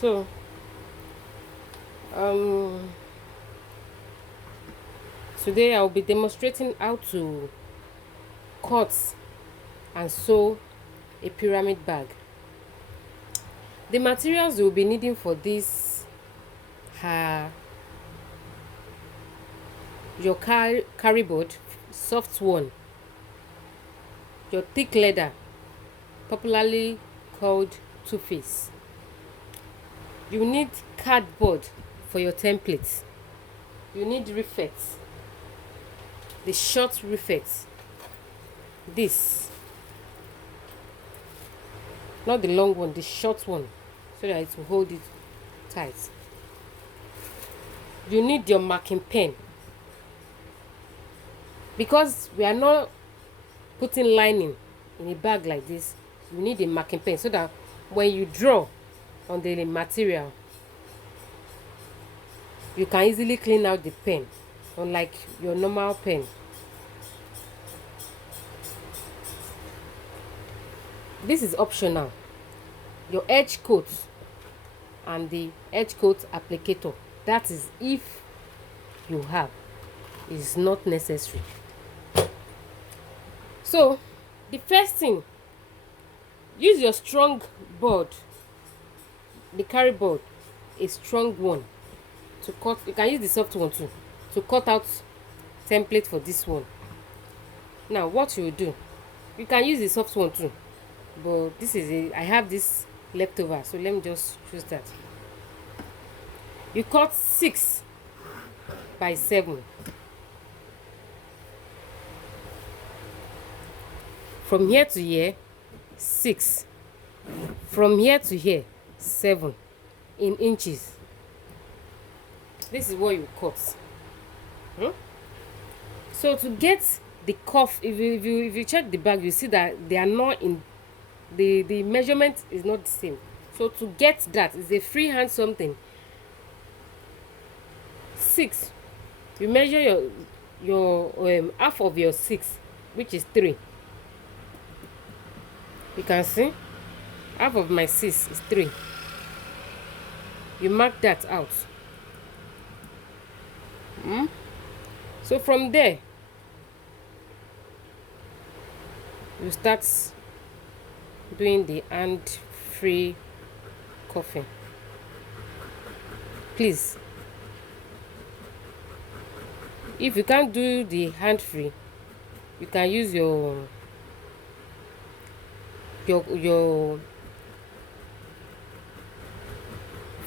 So, um, today I'll be demonstrating how to cut and sew a pyramid bag. The materials you'll be needing for this are your carry board, soft one, your thick leather, popularly called two-face. You need cardboard for your templates. You need reflex, the short reflex. This, not the long one, the short one, so that it will hold it tight. You need your marking pen, because we are not putting lining in a bag like this. You need a marking pen so that when you draw on the material, you can easily clean out the pen, unlike your normal pen. This is optional. Your edge coat and the edge coat applicator, that is if you have, is not necessary. So the first thing, use your strong board, the carry board, a strong one, to cut. You can use the soft one too, to cut out template for this one. Now what you will do, you can use the soft one too, but this is I have this leftover, so let me just choose that. You cut 6 by 7. From here to here, 6. From here to here, 7 in inches. This is what you cut. So to get the cuff, if you check the bag, you see that they are not in the measurement is not the same. So to get that is a freehand something. 6, you measure your half of your 6, which is 3. You can see half of my 6 is 3. You mark that out. So from there, you start doing the hand free cuffing. Please, if you can't do the hand free, you can use your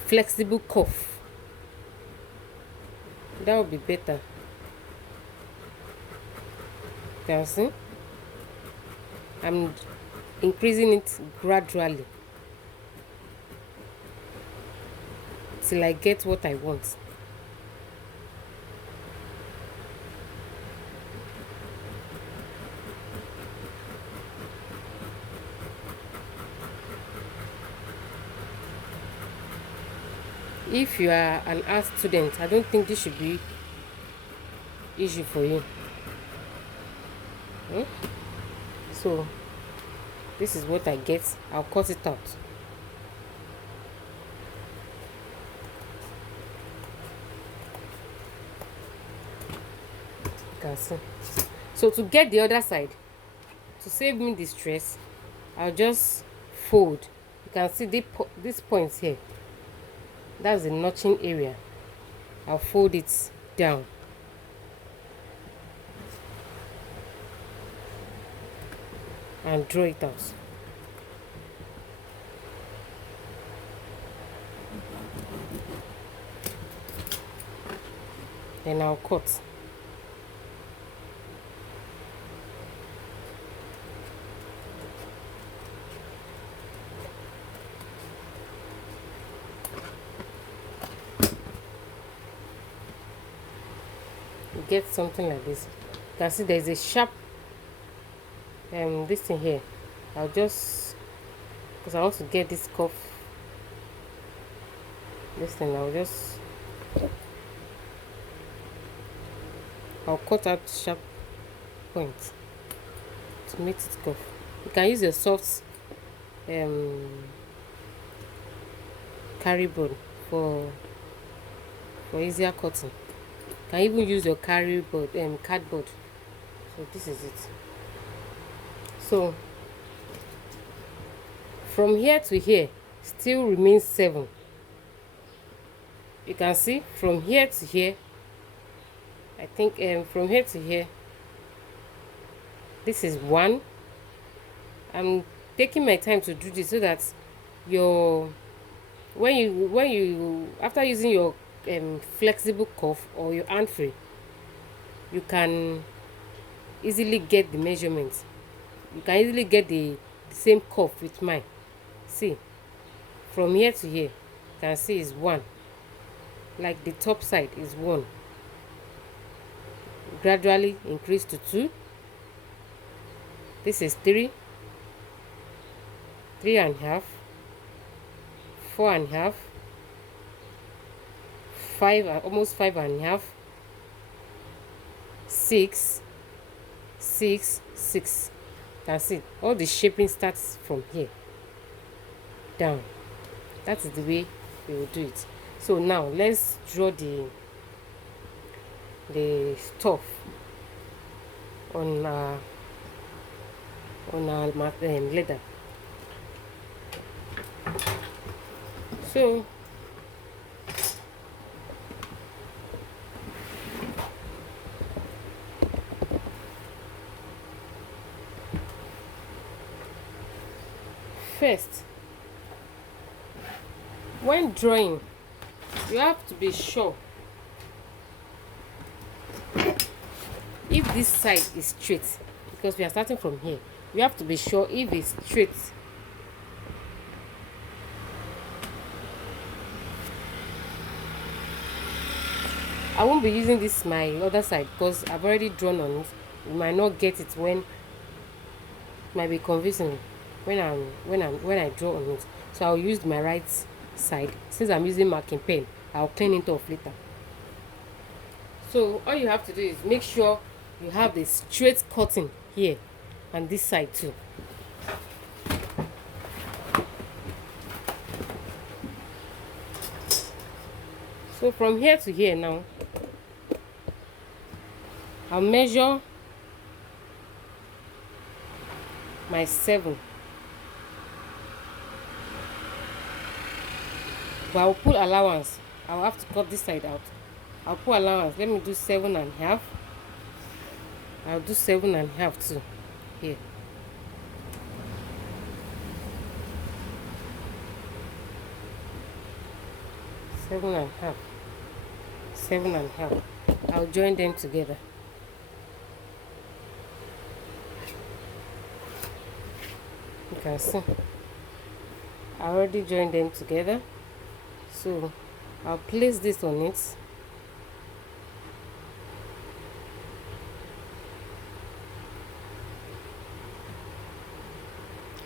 flexible cuff. That would be better. You can see I'm increasing it gradually till I get what I want. If you are an art student, I don't think this should be issue for you. So this is what I get. I'll cut it out. You can see. So to get the other side, to save me the stress, I'll just fold. You can see this point here. That's the notching area. I'll fold it down. And draw it out. Then I'll cut. You get something like this. You can see there's a sharp this thing here. I'll just, because I want to get this cuff, this thing, I'll cut out sharp point to make it cuff. You can use your soft carry board for easier cutting. You can even use your carry board cardboard. So this is it. So from here to here still remains 7. You can see from here to here, I think from here to here, this is 1. I'm taking my time to do this so that your when you after using your flexible cuff or your hand free, you can easily get the measurements. You can easily get the same cuff with mine. See, from here to here, you can see is 1. Like the top side is 1. Gradually increase to 2. This is 3, 3.5, 4.5, 5, almost 5.5, 6, 6, 6. That's it. All the shaping starts from here down. That is the way we will do it. So now let's draw the stuff on our leather. So first, when drawing, you have to be sure if this side is straight, because we are starting from here. You have to be sure if it's straight. I won't be using this my other side because I've already drawn on it. You might not get it when it might be confusing when I draw on it. So I'll use my right side. Since I'm using marking pen, I'll clean it off later. So all you have to do is make sure you have the straight cutting here and this side too. So from here to here now, I'll measure my 7. But I'll put allowance. I'll have to cut this side out. I'll put allowance. Let me do 7.5. I'll do 7.5 too here. Seven and a half. I'll join them together. You can see I already joined them together. So I'll place this on it.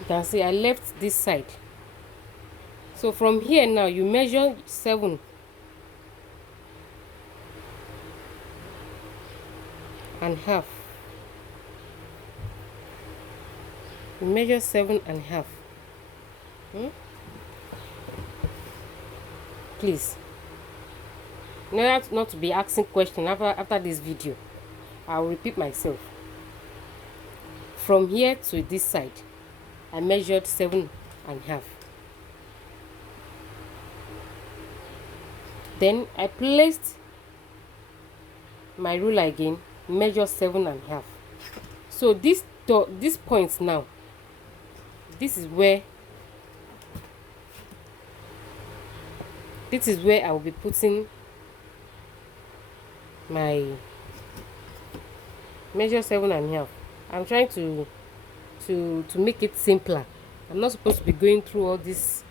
You can see I left this side. So from here now you measure 7 and half. You measure 7.5. Please, in order not to be asking questions after this video, I'll repeat myself. From here to this side, I measured 7.5. Then I placed my ruler again, measure 7.5. So this point now, this is where I will be putting my measure 7.5. I'm trying to make it simpler. I'm not supposed to be going through all these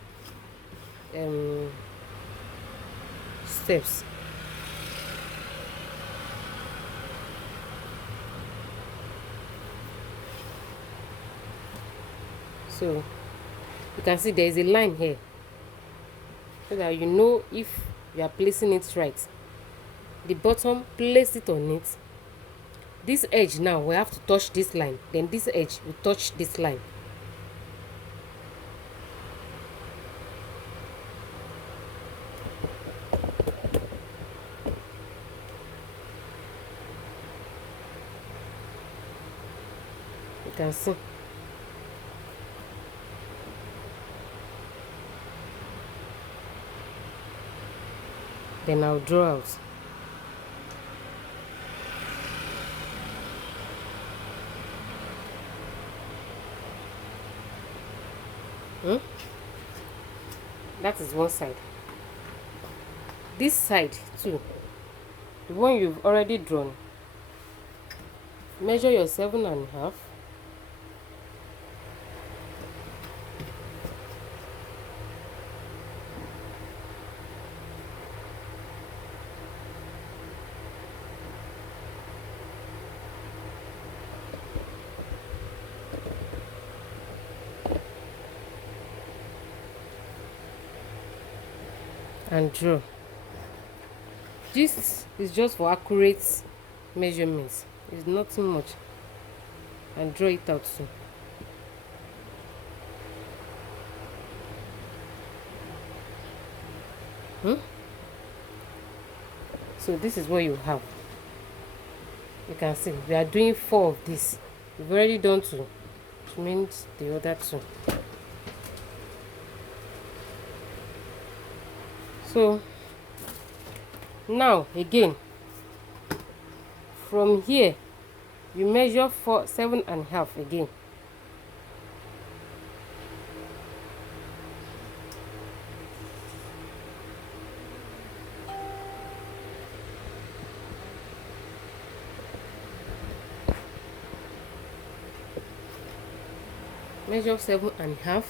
steps. So you can see there is a line here, so that you know if you are placing it right. The bottom, place it on it. This edge now we have to touch this line, then this edge will touch this line. can see. Then I'll draw out. That is one side. This side too, the one you've already drawn, measure your 7.5. And draw. This is just for accurate measurements. It's not too much. And draw it out soon. So this is what you have. You can see we are doing 4 of this. We've already done 2, which means the other 2. So now again, from here you measure for 7.5 again. Measure 7.5.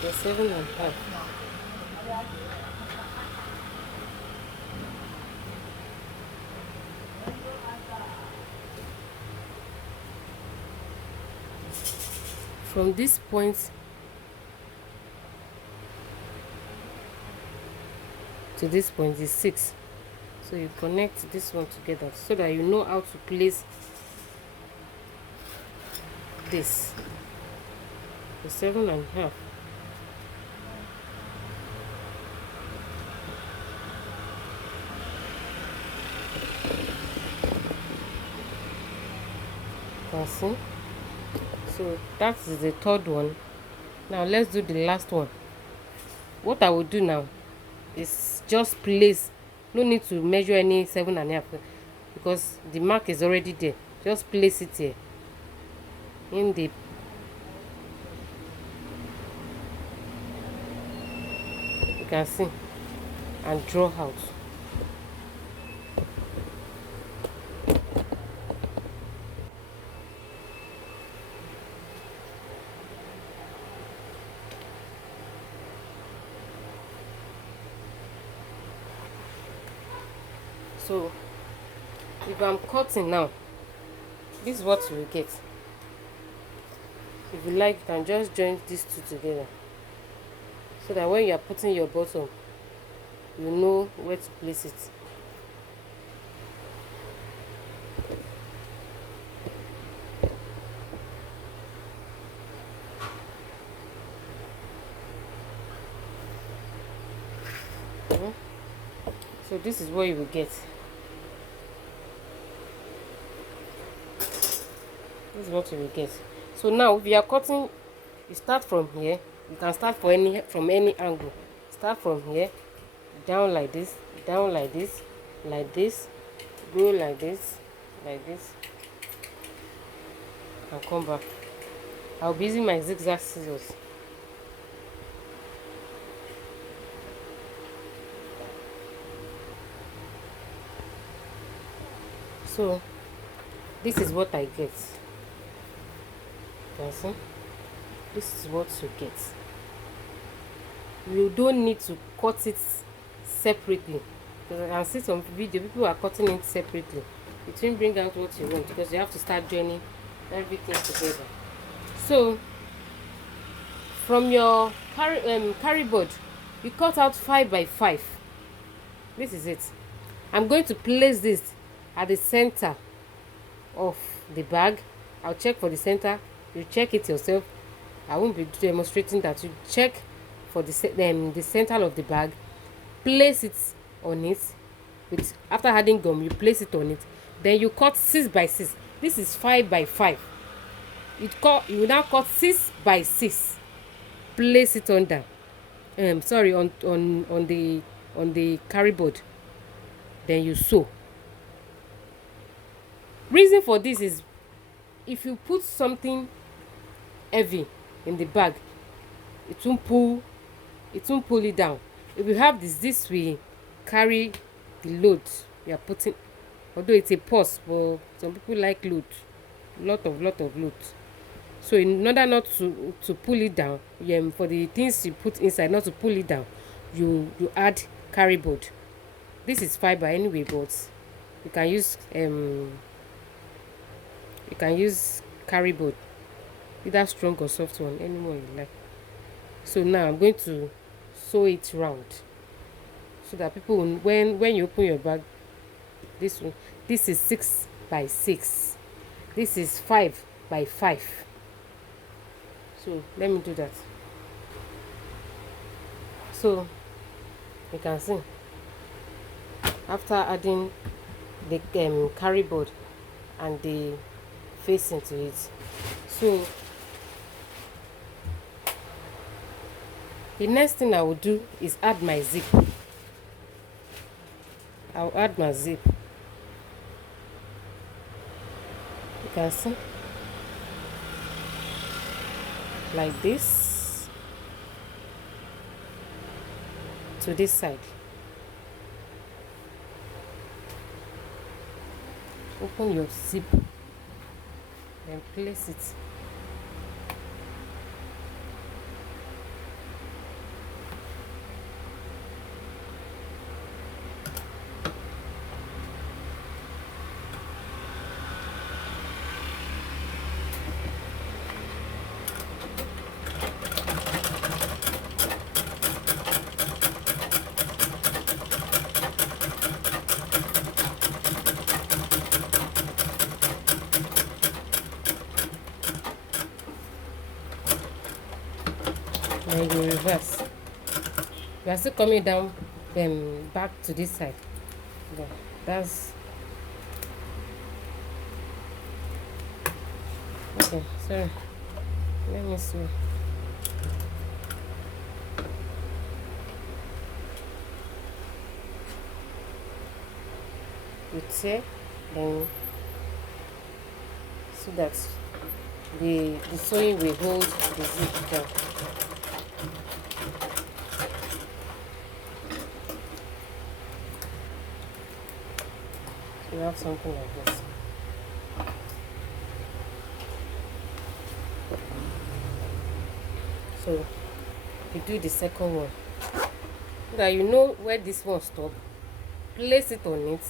The 7.5. From this point to this point is 6. So you connect this one together so that you know how to place this. The 7.5. Can see. So that is the third one. Now let's do the last one. What I will do now is just place. No need to measure any 7.5 because the mark is already there. Just place it here in the you can see and draw out. So if I'm cutting now, this is what you will get. If you like, you can just join these two together so that when you are putting your bottom, you know where to place it. So this is what you will get. This is what you will get. So now if you are cutting, you start from here. You can start from any angle. Start from here, down like this, down like this, go like this, and come back. I'll be using my zigzag scissors. So this is what I get. You see? This is what you get. You don't need to cut it separately, because I can see some video people are cutting it separately. It won't bring out what you want because you have to start joining everything together. So from your carry board, you cut out 5 by 5. This is it. I'm going to place this at the center of the bag. I'll check for the center. You check it yourself. I won't be demonstrating that. You check for the center of the bag. Place it on it. With after adding gum, you place it on it. Then you cut 6 by 6. This is 5 by 5. You now cut 6 by 6. Place it under. Sorry, on the carry board. Then you sew. Reason for this is, if you put something heavy in the bag, it won't pull it down. If you have this will carry the load you are putting. Although it's a purse, but some people like load, lot of load. So in order not to pull it down, for the things you put inside not to pull it down, you add carry board. This is fiber anyway, but you can use carry board, either strong or soft one, any one you like. So now I'm going to sew it round, so that people will, when you open your bag, this is 6 by 6, this is 5 by 5. So let me do that. So you can see, after adding the carry board and the facing to it, so the next thing I will do is add my zip. I'll add my zip. You can see, like this, to this side. Open your zip and place it. Then you reverse. You are still coming down, back to this side. Yeah, that's okay. Sorry, let me see. You tear, then so that the sewing will hold the zip down. You have something like this. So you do the second one, so that you know where this one stop. Place it on it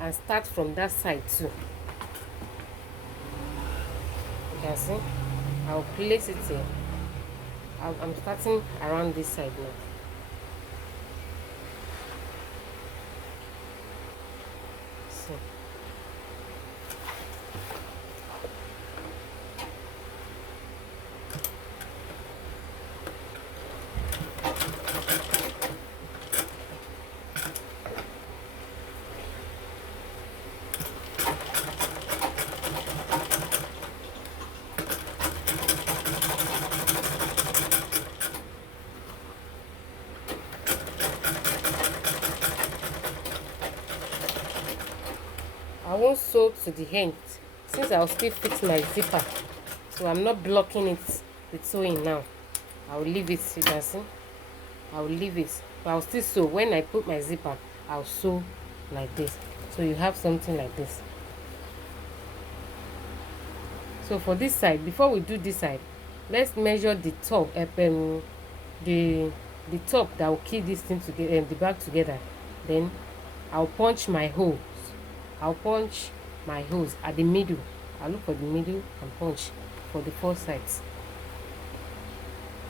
and start from that side too. You can see, I'll place it here. I'm starting around this side now. So I won't sew to the end, since I'll still fix my zipper, so I'm not blocking it with sewing now. I'll leave it. You can see, I'll leave it, but I'll still sew. When I put my zipper, I'll sew like this, so you have something like this. So for this side, before we do this side, let's measure the top, the top that will keep this thing together, the bag together. Then I'll punch my holes. I'll punch my holes at the middle. I'll look for the middle and punch for the four sides.